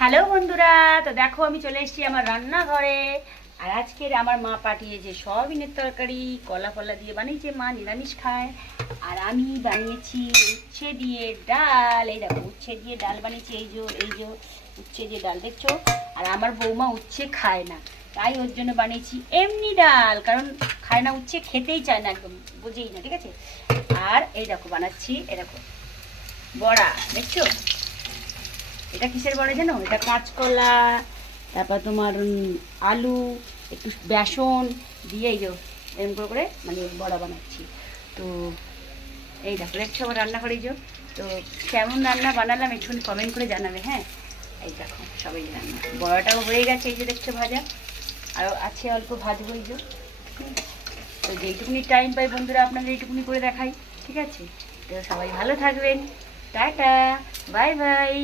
Hello বন্ধুরা, তো দেখো আমি চলে এসেছি আমার রান্নাঘরে। আর আজকের আমার মা পাঠিয়েছে সয়াবিনের তরকারি, কলা ফলা দিয়ে বানিয়েছে, মা নিরামিষ খায়। আর আমি বানিয়েছি উচ্ছে দিয়ে ডাল। এই দেখো উচ্ছে দিয়ে ডাল বানিয়েছি, এই যে উচ্ছে দিয়ে ডাল দেখছো। আর আমার বৌমা উচ্ছে খায় না, তাই ওর জন্য বানিয়েছি এমনি ডাল, কারণ খায় না উচ্ছে, খেতেই চায় না, একদম বুঝেই না, ঠিক আছে। আর এই দেখো বানাচ্ছি, এই দেখো বড়া দেখছো। এটা কিসের বড়া জানো? এটা কাঁচকলা, তারপর তোমার আলু, একটু বেসন দিয়ে এই যে এরকম করে করে মানে বড়া বানাচ্ছি। তো এই দেখো দেখছো আমার রান্না করে যে। তো কেমন রান্না বানালাম একটুখানি কমেন্ট করে জানাবে, হ্যাঁ। এই দেখো সবাই রান্না, বড়াটাও হয়ে গেছে, এই যে দেখছো ভাজা, আরও আছে অল্প ভাজবো এই যে। তো যেইটুকুনি টাইম পাই বন্ধুরা আপনাদের এইটুকুনি করে দেখাই, ঠিক আছে। তো সবাই ভালো থাকবেন, টাটা, বাই বাই।